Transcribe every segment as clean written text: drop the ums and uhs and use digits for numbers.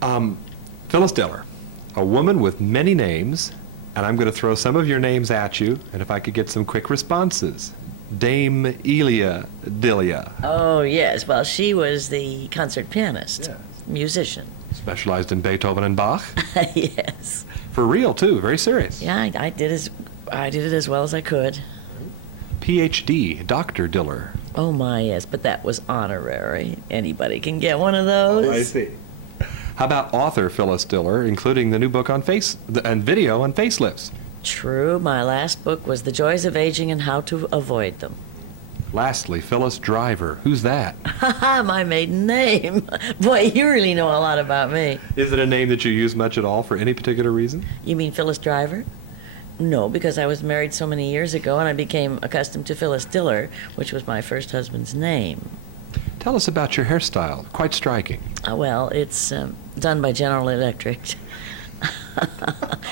Phyllis Diller, a woman with many names, and I'm going to throw some of your names at you, and if I could get some quick responses. Dame Elia Dilia. Oh, yes. Well, she was the concert pianist, Yes. musician. Specialized in Beethoven and Bach. Yes. For real, too. Very serious. Yeah, I did it as well as I could. PhD, Dr. Diller. Oh, my, yes. But that was honorary. Anybody can get one of those. Oh, I see. How about author Phyllis Diller, including the new book on and video on facelifts? True. My last book was The Joys of Aging and How to Avoid Them. Lastly, Phyllis Driver. Who's that? Haha, my maiden name. Boy, you really know a lot about me. Is it a name that you use much at all for any particular reason? You mean Phyllis Driver? No, because I was married so many years ago and I became accustomed to Phyllis Diller, which was my first husband's name. Tell us about your hairstyle. Quite striking. Well, it's done by General Electric.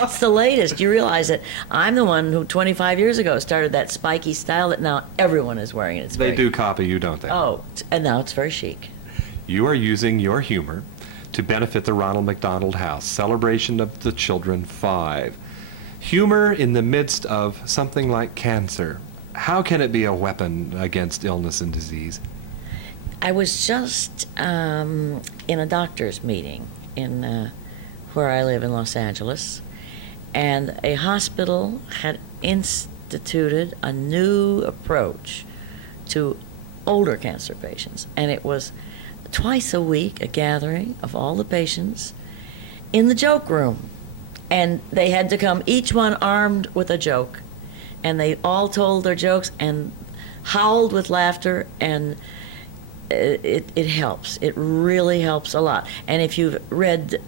It's the latest. You realize that I'm the one who 25 years ago started that spiky style that now everyone is wearing. It's They do copy you, don't they? Oh, and now it's very chic. You are using your humor to benefit the Ronald McDonald House, Celebration of the Children 5. Humor in the midst of something like cancer. How can it be a weapon against illness and disease? I was just in a doctor's meeting in where I live in Los Angeles, and a hospital had instituted a new approach to older cancer patients, and it was twice a week a gathering of all the patients in the joke room, and they had to come each one armed with a joke, and they all told their jokes and howled with laughter, and it helps. It really helps a lot. And if you've read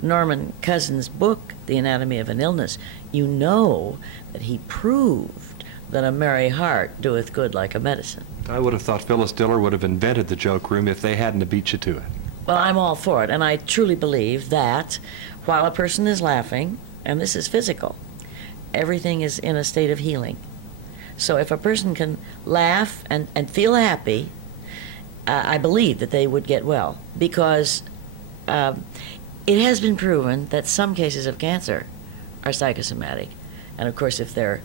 Norman Cousin's book, The Anatomy of an Illness, you know that he proved that a merry heart doeth good like a medicine. I would have thought Phyllis Diller would have invented the joke room if they hadn't beat you to it. Well, I'm all for it, and I truly believe that while a person is laughing, and this is physical, everything is in a state of healing. So if a person can laugh and feel happy, I believe that they would get well, because it has been proven that some cases of cancer are psychosomatic. And of course, if they're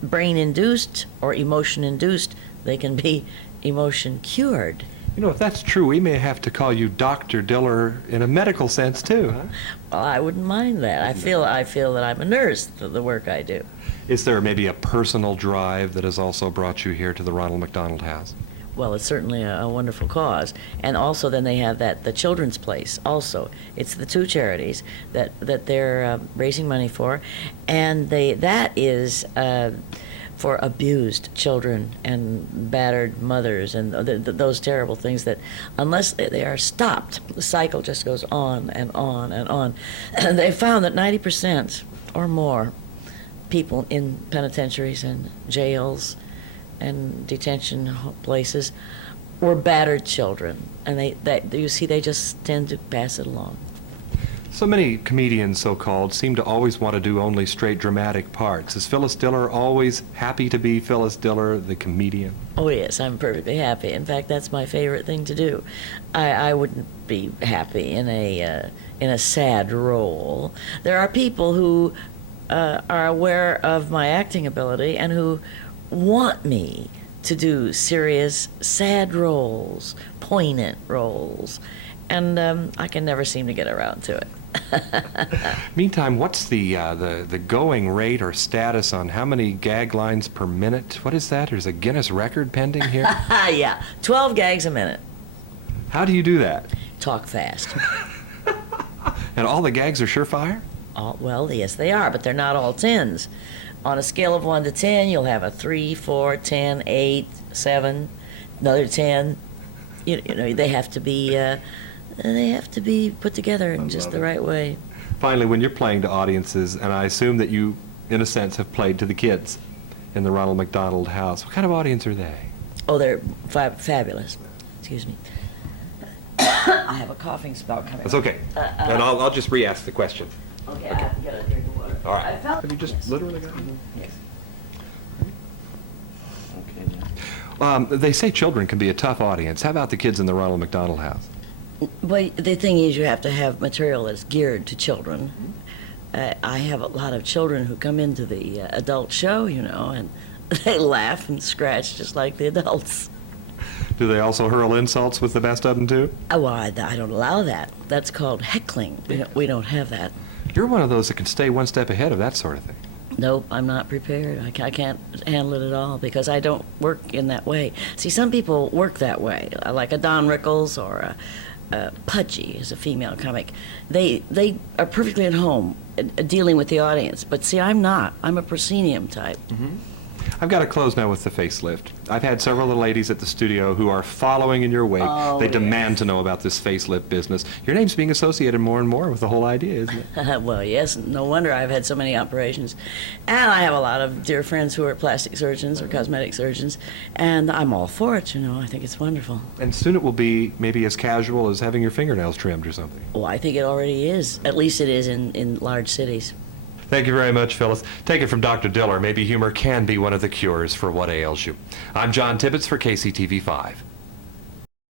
brain-induced or emotion-induced, they can be emotion-cured. You know, if that's true, we may have to call you Dr. Diller in a medical sense, too, huh? Well, I wouldn't mind that. I feel that I'm a nurse, the work I do. Is there maybe a personal drive that has also brought you here to the Ronald McDonald House? Well, it's certainly a wonderful cause. And also then they have the Children's Place also. It's the two charities that they're raising money for. And that is for abused children and battered mothers and those terrible things that unless they are stopped, the cycle just goes on and on and on. And they found that 90% or more people in penitentiaries and jails and detention places were battered children, and they just tend to pass it along. So many comedians, so-called, seem to always want to do only straight dramatic parts. Is Phyllis Diller always happy to be Phyllis Diller, the comedian? Oh yes, I'm perfectly happy. In fact, that's my favorite thing to do. I wouldn't be happy in a sad role. There are people who are aware of my acting ability and who want me to do serious, sad roles, poignant roles, and I can never seem to get around to it. Meantime, what's the going rate or status on how many gag lines per minute? What is that? There's a Guinness record pending here? Yeah, 12 gags a minute. How do you do that? Talk fast. And all the gags are surefire? Well, yes, they are, but they're not all 10s. On a scale of 1 to 10, you'll have a 3, 4, 10, 8, 7, another 10. You know, they have to be put together in just the right way. Finally, when you're playing to audiences, and I assume that you, in a sense, have played to the kids in the Ronald McDonald House, what kind of audience are they? Oh, they're fabulous. Excuse me. I have a coughing spell coming. That's okay. And I'll just re-ask the question. Okay, I have to get a drink of water. All right. Have you just literally got it? Yes. Okay. They say children can be a tough audience. How about the kids in the Ronald McDonald House? Well, the thing is, you have to have material that's geared to children. I have a lot of children who come into the adult show, and they laugh and scratch just like the adults. Do they also hurl insults with the best of them, too? Oh, well, I don't allow that. That's called heckling. We don't have that. You're one of those that can stay one step ahead of that sort of thing. Nope, I'm not prepared. I can't handle it at all because I don't work in that way. See, some people work that way, like a Don Rickles or a Pudgy is a female comic. They are perfectly at home dealing with the audience. But see, I'm not. I'm a proscenium type. I've got to close now with the facelift. I've had several of the ladies at the studio who are following in your wake. Oh, they demand to know about this facelift business. Your name's being associated more and more with the whole idea, isn't it? Well, yes, no wonder I've had so many operations. And I have a lot of dear friends who are plastic surgeons or cosmetic surgeons, and I'm all for it, I think it's wonderful. And soon it will be maybe as casual as having your fingernails trimmed or something. Well, I think it already is. At least it is in large cities. Thank you very much, Phyllis. Take it from Dr. Diller. Maybe humor can be one of the cures for what ails you. I'm John Tibbetts for KCTV 5.